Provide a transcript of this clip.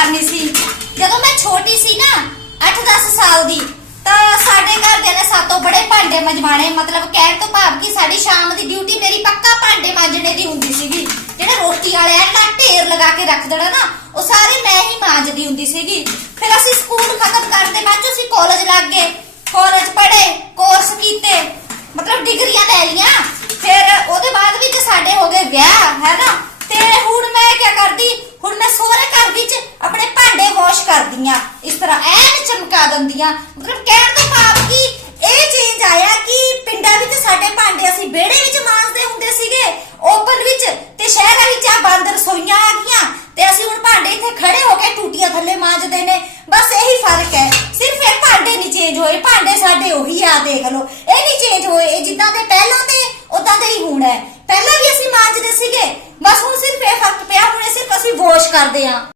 ਕਰਨੀ ਸੀ। ਜਦੋਂ ਮੈਂ ਛੋਟੀ ਸੀ ਨਾ 8-10 ਸਾਲ ਦੀ, ਤਾਂ ਸਾਡੇ ਘਰਦਿਆਂ ਨੇ ਸਾਤੋਂ ਬੜੇ ਭਾਂਡੇ ਮਜਵਾਣੇ ਮਤਲਬ ਕਹਿਣ ਤੋਂ ਭਾਵ ਕਿ ਸਾਡੀ ਸ਼ਾਮ ਦੀ ਡਿਊਟੀ ਮੇਰੀ ਪੱਕਾ ਭਾਂਡੇ ਮਾਂਜਣੇ ਦੀ ਹੁੰਦੀ ਸੀਗੀ। ਜਿਹੜੇ ਰੋਟੀ ਵਾਲੇ ਆ ਨਾ ਢੇਰ ਲਗਾ ਕੇ ਰੱਖ ਦੇਣਾ ਨਾ, ਉਹ ਸਾਰੇ ਮੈਂ ਹੀ ਮਾਂਜਦੀ ਹੁੰਦੀ ਸੀਗੀ। ਫਿਰ ਅਸੀਂ ਸਕੂਲ ਖਤਮ ਕਰਦੇ ਬਾਅਦ ਚ ਅਸੀਂ ਕਾਲਜ ਲੱਗ ਗਏ। ਕਾਲਜ ਪੜ੍ਹੇ ਕੋਰਸ ਕੀਤੇ। ਮਤਲਬ ਡਿਗਰੀਆਂ ਲੈ ਲਈਆਂ। ਫਿਰ ਉਹਦੇ ਬਾਅਦ ਵਿੱਚ ਸਾਡੇ ਹੋ ਗਏ ਵਿਆਹ ਹੈ ਨਾ ਤੇ ਹੁਣ ਮੈਂ ਕੀ ਕਰਦੀ ਹੁਣ ਮੈਂ ਸਹੁਰੇ ਘਰ ਵਿੱਚ ਆਪਣੇ ਭਾਂਡੇ ਵਾਸ਼ ਕਰਦੀਆਂ। ਇਸ ਤਰ੍ਹਾਂ ਐਨ ਚਮਕਾ ਦਿੰਦੀਆਂ। ਮਤਲਬ ਕਹਿਣ ਤੋਂ ਭਾਵ ਕਿ ਇਹ ਚੇਂਜ ਆਇਆ ਕਿ ਪਿੰਡਾਂ ਵਿੱਚ ਸਾਡੇ ਭਾਂਡੇ ਅਸੀਂ ਵਿਹੜੇ ਵਿੱਚ ਮਾਂਜਦੇ ਹੁੰਦੇ ਸੀਗੇ ਓਪਨ ਵਿੱਚ, ਤੇ ਸ਼ਹਿਰਾਂ ਵਿੱਚ ਆ ਬੰਦ ਰਸੋਈਆਂ ਆ ਗਈਆਂ। ਤੇ ਅਸੀਂ ਹੁਣ ਭਾਂਡੇ ਇੱਥੇ ਖੜੇ ਹੋ ਕੇ ਟੂਟੀਆਂ ਥੱਲੇ ਮਾਂਜਦੇ ਨੇ। ਬਸ ਇਹੀ ਫ਼ਰਕ ਹੈ। ਸਿਰਫ ਇਹ ਭਾਂਡੇ ਨਹੀਂ ਚੇਂਜ ਹੋਏ। ਭਾਂਡੇ ਸਾਡੇ ਉਹੀ ਆ, ਦੇਖ ਲਓ। ਇਹ ਨਹੀਂ ਚੇਂਜ ਹੋਏ। ਇਹ ਜਿੱਦਾਂ ਦੇ ਪਹਿਲਾਂ ਤੇ ਉਦਾਂ ਦੇ ਹੀ ਹੁਣ ਹੈ। ਪਹਿਲਾਂ ਵੀ ਅਸੀਂ ਮਾਂਜਦੇ ਸੀਗੇ। ਬਸ ਹੁਣ ਸਿਰਫ ਇਹ ਫ਼ਰਕ ਪਿਆ। ਹੁਣ ਸਿਰਫ ਅਸੀਂ ਵਾਸ਼ ਕਰਦੇ ਹਾਂ।